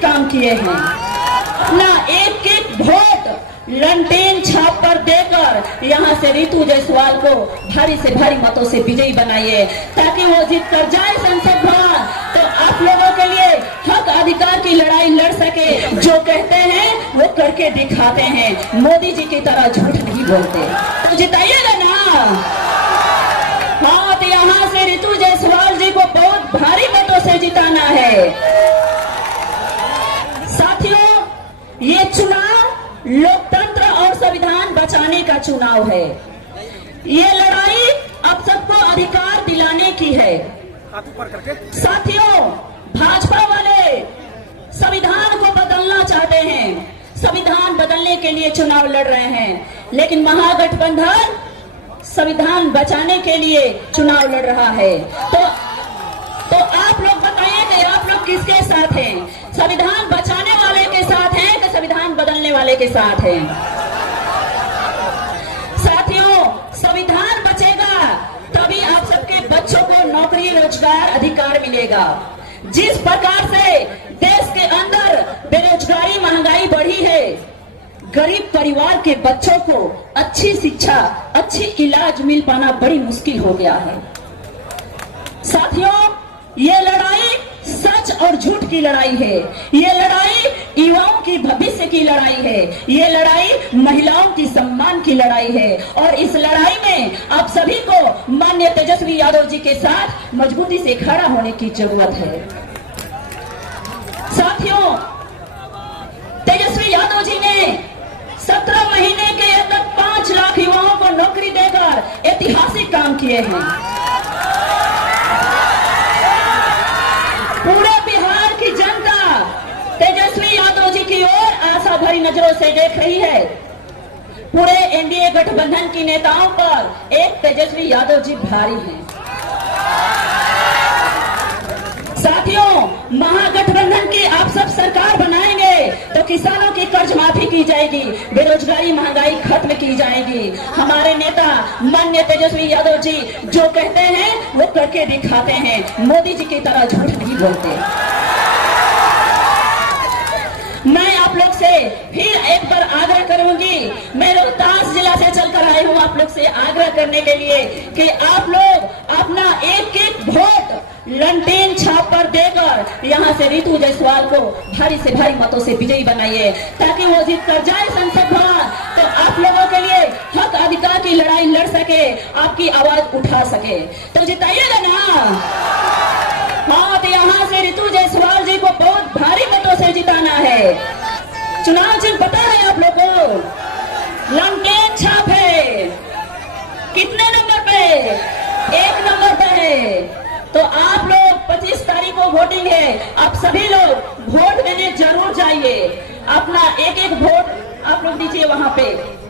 ऐतिहासिक काम किए हैं। अपना एक एक वोट लंटेन छाप पर देकर यहाँ से रितु जायसवाल को भारी से भारी मतों से विजयी बनाइए, ताकि वो जीत कर जाए संसद भवन, तो आप लोगों के लिए हक अधिकार की लड़ाई लड़ सके। जो कहते हैं वो करके दिखाते हैं, मोदी जी की तरह झूठ नहीं बोलते। तो जिताइएगा ना। हाँ, तो यहाँ से रितु जायसवाल जी को बहुत भारी मतों से जिताना है। साथियों, ये चुनाव लोकतंत्र और संविधान बचाने का चुनाव है। ये लड़ाई अब सबको अधिकार दिलाने की है। साथियों, भाजपा वाले संविधान को बदलना चाहते हैं, संविधान बदलने के लिए चुनाव लड़ रहे हैं, लेकिन महागठबंधन संविधान बचाने के लिए चुनाव लड़ रहा है। तो आप लोग बताइए कि आप लोग किसके साथ हैं? संविधान बचाने वाले के साथ हैं कि संविधान बदलने वाले के साथ हैं? साथियों, संविधान बचेगा तभी आप सबके बच्चों को नौकरी, रोजगार, अधिकार मिलेगा। जिस प्रकार से देश के अंदर बेरोजगारी, महंगाई बढ़ी है, गरीब परिवार के बच्चों को अच्छी शिक्षा, अच्छी इलाज मिल पाना बड़ी मुश्किल हो गया है। साथियों, ये लड़ाई सच और झूठ की लड़ाई है। ये लड़ाई युवाओं की भविष्य की लड़ाई है। ये लड़ाई महिलाओं की सम्मान की लड़ाई है। और इस लड़ाई में आप सभी को माननीय तेजस्वी यादव जी के साथ मजबूती से खड़ा होने की जरूरत है। साथियों, तेजस्वी यादव जी ने 17 महीने के अंदर 5 लाख युवाओं को नौकरी देकर ऐतिहासिक काम किए हैं। पूरे बिहार की जनता तेजस्वी यादव जी की ओर आशा भरी नजरों से देख रही है। पूरे एनडीए गठबंधन की नेताओं पर एक तेजस्वी यादव जी भारी हैं। साथियों, महागठबंधन की आप सब सरकार बनाएंगे तो किसानों की कर्ज माफी की जाएगी, बेरोजगारी, महंगाई खत्म की जाएगी। हमारे नेता माननीय तेजस्वी यादव जी जो कहते हैं वो करके दिखाते हैं, मोदी जी की तरह झूठ नहीं बोलते। मैं आप लोग से फिर एक बार आग्रह करूंगी, मैं रोहतास जिला से चलकर आई हूं आप लोग से आग्रह करने के लिए कि आप लोग अपना एक एक वोट लंटेन छाप पर देकर यहाँ से रितु जायसवाल को भारी से भारी मतों से विजयी बनाइए, ताकि वो जीत कर जाए संसद भवन, तो आप लोगों के लिए हक अधिकार की लड़ाई लड़ सके, आपकी आवाज उठा सके। तो जिताइएगा ना। हाँ, तो यहाँ से रितु जायसवाल जी को बहुत भारी मतों से जिताना है। चुनाव चिन्ह पता है आप लोगों को? लंटेन छाप है। कितने नंबर पे? 1 नंबर पे है। तो आप लोग 25 तारीख को वोटिंग है, आप सभी लोग वोट देने जरूर जाइए। अपना एक एक वोट आप लोग दीजिए वहां पे,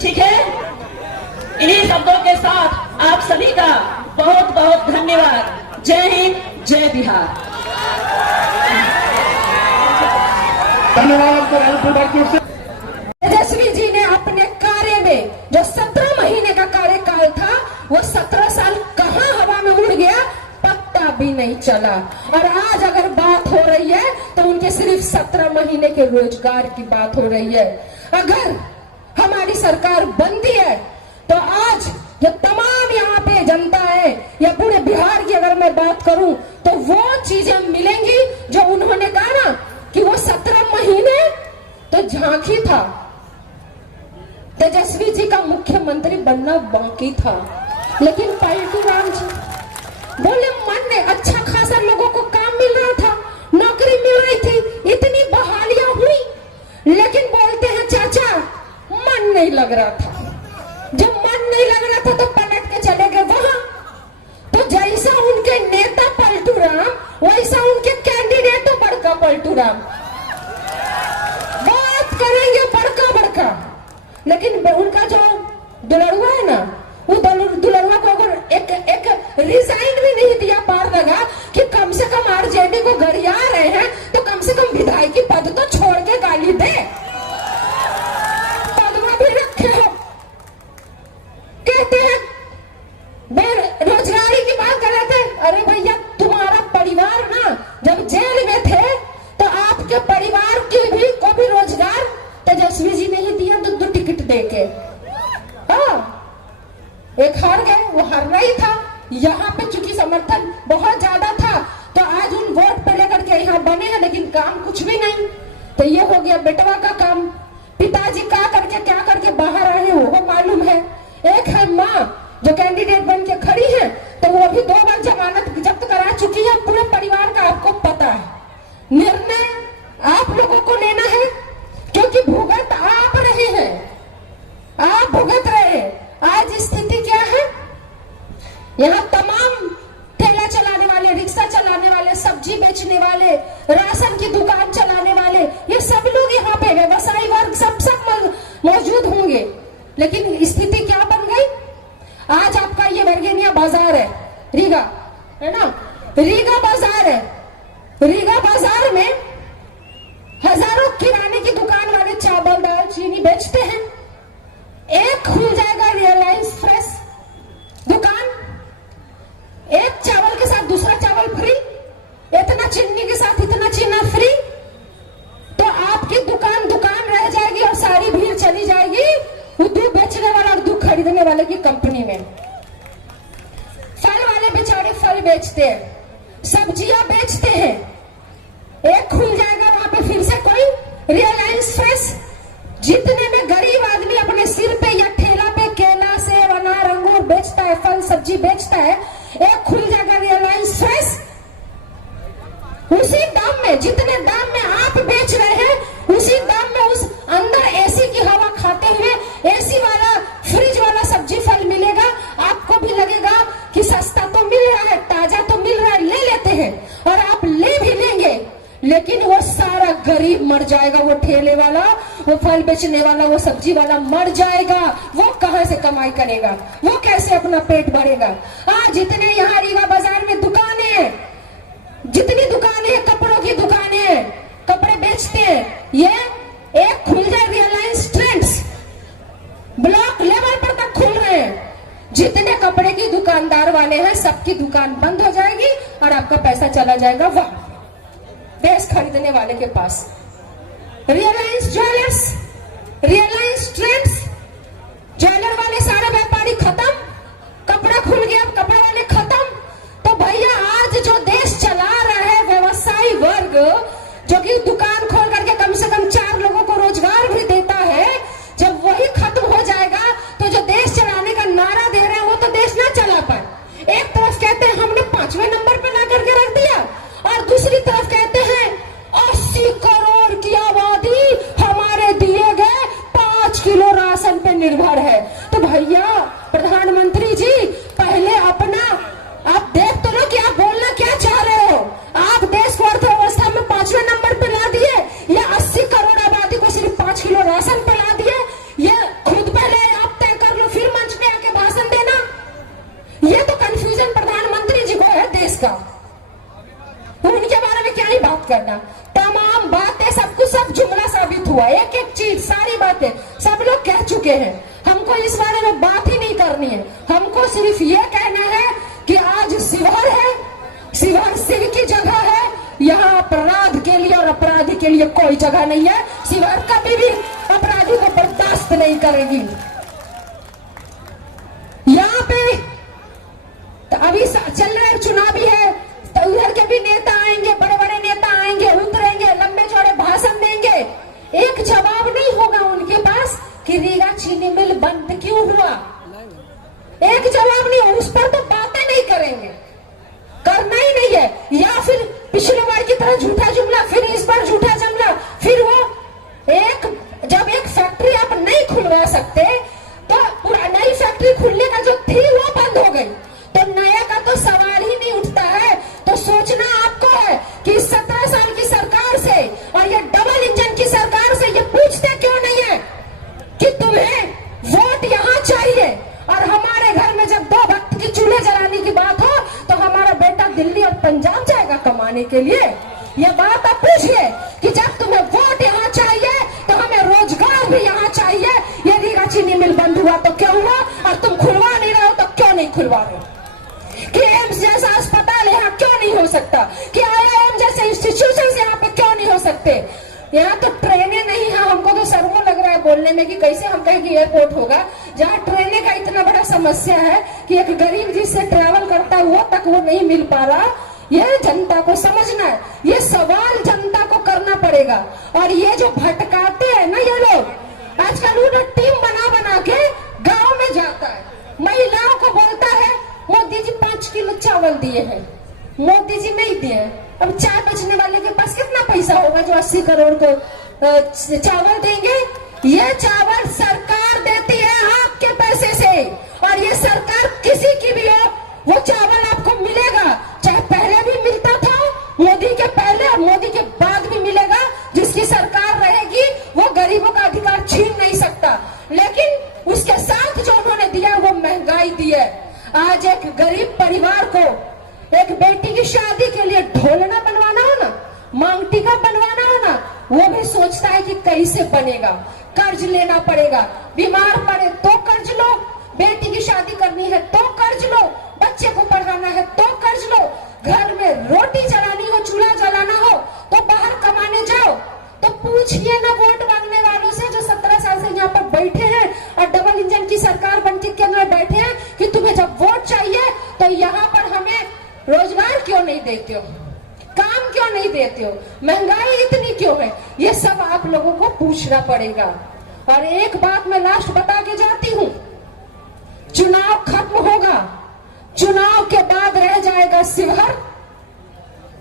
ठीक है? इन्हीं शब्दों के साथ आप सभी का बहुत बहुत धन्यवाद। जय हिंद, जय बिहार। धन्यवाद। तेजस्वी जी ने अपने कार्य में जो 17 महीने का कार्यकाल था, वो 17 साल कहाँ हवा में उड़ गया पता भी नहीं चला। और आज अगर बात हो रही है तो उनके सिर्फ 17 महीने के रोजगार की बात हो रही है। अगर हमारी सरकार बनती है तो आज जो तमाम यहाँ पे जनता है या पूरे बिहार की अगर मैं बात करूं तो वो चीजें मिलेंगी जो उन्होंने कहा ना कि वो 17 महीने तो झांकी था, तेजस्वी जी का मुख्यमंत्री बनना बाकी था। लेकिन पलटू राम जी बोले मन ने अच्छा खासा लोगों को काम मिल रहा था, नौकरी मिल रही थी, इतनी बहालियां हुई, लेकिन बोलते हैं चाचा मन नहीं लग रहा था। जब मन नहीं लग रहा था तो पलट के चले गए वहां। तो जैसा उनके नेता पलटू राम वैसा उनके कैंडिडेट बड़का पलटू राम बात करेंगे बड़का बड़का, लेकिन उनका जो दुलड़ुआ है ना, वो दुलड़ुआ को अगर एक रिजाइन भी नहीं दिया पार लगा कि कम से कम आरजेडी को गरिया रहे हैं तो कम से कम विधायकी पद तो छोड़ के गाली दे, पदवा भी रखे हो। कहते हैं बेरोजगारी की बात कर रहे थे, अरे भैया तुम्हारा परिवार ना जब जेल में थे तो आपके परिवार एक हार गए, वो हारना ही था। यहाँ पे चूंकि समर्थन बहुत ज्यादा था तो आज उन वोट पे लेकर के यहाँ बने हैं, लेकिन काम कुछ भी नहीं। तो ये हो गया बेटवा का काम। पिताजी क्या करके बाहर आए हैं वो मालूम है। एक है माँ जो कैंडिडेट बन के खड़ी है, तो वो अभी 2 बार जमानत जब्त करा चुकी है। पूरे परिवार का आपको पता है। निर्णय आप लोगों को लेना है, क्योंकि भुगत आप रहे हैं, आप भुगत रहे हैं। आज स्थिति क्या है, यहाँ तमाम ठेला चलाने वाले, रिक्शा चलाने वाले, सब्जी बेचने वाले, राशन की दुकान चलाने वाले, ये सब लोग यहाँ पे व्यवसायी वर्ग सब मौजूद होंगे। लेकिन स्थिति क्या बन गई, आज आपका ये वर्गेनिया बाजार है, रीगा है ना, रीगा बाजार है। रीगा बाजार में हजारों किराने की दुकान वाले चावल दाल चीनी बेचते हैं। एक खुल जाएगा रिलायंस फ्रेश दुकान, एक चावल के साथ दूसरा चावल फ्री, इतना चीनी के साथ इतना चीना फ्री, तो आपकी दुकान रह जाएगी और सारी भीड़ चली जाएगी वो दूध बेचने वाला और दूध खरीदने वाले की कंपनी में। फल वाले बेचारे फल बेचते हैं, सब्जियां बेचते हैं, एक खुल जाएगा वहां पे फिर से कोई रिलायंस फ्रेश। जितने में गरीब आदमी अपने सिर पे या ठेला पे केला सेब अनार अंगूर बेचता है, फल सब्जी बेचता है, एक खुल जाएगा रिलायंस फ्रेश। उसी दाम में, जितने दाम में आप बेच रहे हैं, उसी दाम में उस अंदर एसी की हवा खाते हुए एसी वाला फ्रिज वाला सब्जी फल मिलेगा। आपको भी लगेगा कि सस्ता तो मिल रहा है, ताजा तो मिल रहा है, ले लेते हैं, और आप ले भी लेंगे, लेकिन वो सारा गरीब मर जाएगा। वो ठेले वाला, वो फल बेचने वाला, वो सब्जी वाला मर जाएगा। वो कहां से कमाई करेगा, वो कैसे अपना पेट भरेगा। आज जितने यहाँ रीवा बाजार में दुकानें हैं, जितनी दुकानें हैं, कपड़ों की दुकानें हैं, कपड़े बेचते हैं, ये एक खुल जाए रिलायंस ट्रेंड्स, ब्लॉक लेवल पर तक खुल रहे हैं। जितने कपड़े की दुकानदार वाले हैं, सबकी दुकान बंद हो जाएगी और आपका पैसा चला जाएगा वहां ड्रेस खरीदने वाले के पास। Reliance jewellers, Reliance trends, jeweller वाले सारे व्यापारी खत्म, कपड़ा खुल गया, कपड़ा वाले खत्म। तो भैया आज जो देश चला रहा है व्यवसायी वर्ग, जो कि दुकान खोल करके कम से कम 4 लोगों को रोजगार भी देता है, जब वही खत्म हो जाएगा तो जो देश चलाने का नारा दे रहे हैं वो तो देश ना चला पाए। एक तरफ कहते हैं हमने 5वें नंबर पे ला करके रख दिया, और दूसरी तरफ कहते हैं 80 करोड़ की आबादी हमारे दिए गए 5 किलो राशन पे निर्भर है। तो भैया प्रधानमंत्री जी, पहले अपना आप देख तो लो कि आप बोलना क्या चाह रहे हो। आप देश को अर्थव्यवस्था में 5वें नंबर पे ला दिए, या 80 करोड़ आबादी को सिर्फ 5 किलो राशन पे ला दिए। ये खुद पहले आप तय कर लो, फिर मंच पे आके भाषण देना। ये तो कंफ्यूजन प्रधानमंत्री जी को है देश का, उनके बारे में क्या ही बात करना। तमाम बातें सब कुछ सब जुमला साबित हुआ, एक एक चीज सारी बातें सब लोग कह चुके हैं। हमको इस बारे में बात ही नहीं करनी है, हमको सिर्फ ये कहना है कि आज शिवहर है, शिवहर शिव की जगह है, यहाँ अपराध के लिए और अपराधी के लिए कोई जगह नहीं है। शिवहर कभी भी अपराधी को बर्दाश्त नहीं करेगी। यहाँ पे तो अभी चल रहा है, चुनावी है, तो उधर के भी नेता आएंगे, बड़े बड़े नेता आएंगे, उतरेंगे, लंबे चौड़े भाषण देंगे। एक जवाब नहीं होगा उनके पास कि रीगा चीनी मिल बंद क्यों हुआ, एक जवाब नहीं हो, उस पर तो बातें नहीं करेंगे, करना ही नहीं है। या फिर पिछले बार की तरह झूठा जुमला, फिर इस बार झूठा जुमला, फिर वो जब एक फैक्ट्री आप नहीं खुलवा सकते तो पूरा नई फैक्ट्री खुलने का जो थी वो बंद हो गई, तो नया का तो सवाल ही नहीं उठता है। तो सोचना आपको है कि 17 साल की सरकार से और ये डबल इंजन की सरकार से ये पूछते क्यों नहीं है कि तुम्हें वोट यहाँ चाहिए, और हमारे घर में जब 2 वक्त की चूल्हे जलाने की बात हो तो हमारा बेटा दिल्ली और पंजाब जाएगा कमाने के लिए। ये बात आप पूछिए कि जब तुम्हें वोट यहाँ चाहिए तो हमें रोजगार भी यहाँ चाहिए। ये रीगा चीनी मिल बंद हुआ तो क्या हुआ, और तुम खुलवा नहीं रहे हो तो क्यों नहीं खुलवा रहे हो? कि एम्स जैसा अस्पताल यहाँ क्यों नहीं हो सकता, कि IIM जैसे इंस्टीट्यूशन यहाँ पे क्यों नहीं हो सकते? यहाँ तो ट्रेनें नहीं है। हमको तो शर्म लग रहा है बोलने में कि कैसे हम कहें कि एयरपोर्ट होगा जहाँ ट्रेनें का इतना बड़ा समस्या है कि एक गरीब जिससे ट्रैवल करता है वो तक वो नहीं मिल पा रहा। यह जनता को समझना है, ये सवाल जनता को करना पड़ेगा। और ये जो भटकाते हैं ना ये लोग, आजकल उन्हें टीम बना बना के गांव में जाता है, महिलाओं को बोलता है मोदी जी 5 किलो चावल दिए हैं, मोदी जी नहीं दिए। अब चाय बेचने वाले के पास कितना पैसा होगा जो 80 करोड़ को चावल देंगे? ये चावल सरकार देती है आपके पैसे से, और ये सरकार किसी की भी हो वो चावल आपको मिलेगा, चाहे पहले भी मिलता था मोदी के पहले और मोदी के बाद भी मिलेगा। जिसकी सरकार रहेगी वो गरीबों का अधिकार छीन नहीं सकता, लेकिन उसके साथ जो उन्होंने दिया वो महंगाई दी है। आज एक गरीब परिवार को एक बेटी की शादी के लिए ढोलना बनवाना हो ना, मांग टीका बनवाना हो ना, वो भी सोचता है कि कैसे बनेगा, कर्ज लेना पड़ेगा, बीमार पड़े तो कर्ज लो, बेटी की शादी करनी है तो कर्ज लो, बच्चे को पढ़ाना है तो कर्ज लो, घर में रोटी जलानी हो, चूल्हा जलाना हो तो बाहर कमाने जाओ। तो पूछिए ना वोट मांगने वालों से जो 17 साल से यहाँ पर बैठे हैं और डबल इंजन की सरकार बनके केंद्र में बैठे हैं कि तुम्हें जब वोट चाहिए तो यहाँ पर हमें रोजगार क्यों नहीं देते हो, काम क्यों नहीं देते हो, महंगाई इतनी क्यों है? ये सब आप लोगों को पूछना पड़ेगा। और एक बात मैं लास्ट बता के जाती हूँ, चुनाव खत्म होगा, चुनाव के बाद रह जाएगा शिवहर,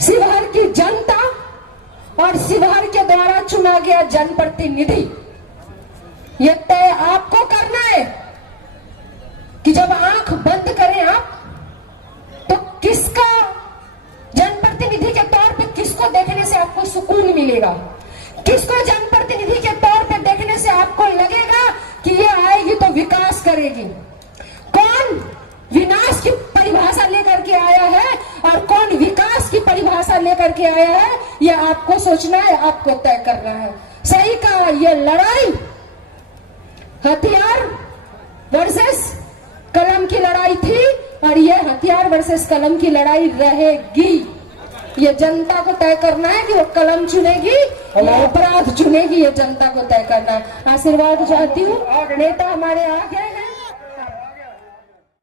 शिवहर की जनता और शिवहर के द्वारा चुना गया जनप्रतिनिधि। ये तय आपको करना है कि जब आंख बंद करें आप तो किसका जनप्रतिनिधि के तौर पे किसको देखने से आपको सुकून मिलेगा, किसको जनप्रतिनिधि के तौर पे देखने से आपको लगेगा कि ये आएगी तो विकास करेगी, कौन विनाश की परिभाषा लेकर के आया है और कौन विकास की परिभाषा लेकर के आया है, ये आपको सोचना है, आपको तय करना है। सही कहा, ये लड़ाई हथियार वर्सेस कलम की लड़ाई थी और ये हथियार वर्सेस कलम की लड़ाई रहेगी। ये जनता को तय करना है कि वो कलम चुनेगी या अपराध चुनेगी, ये जनता को तय करना है। आशीर्वाद चाहती हूँ, नेता हमारे आगे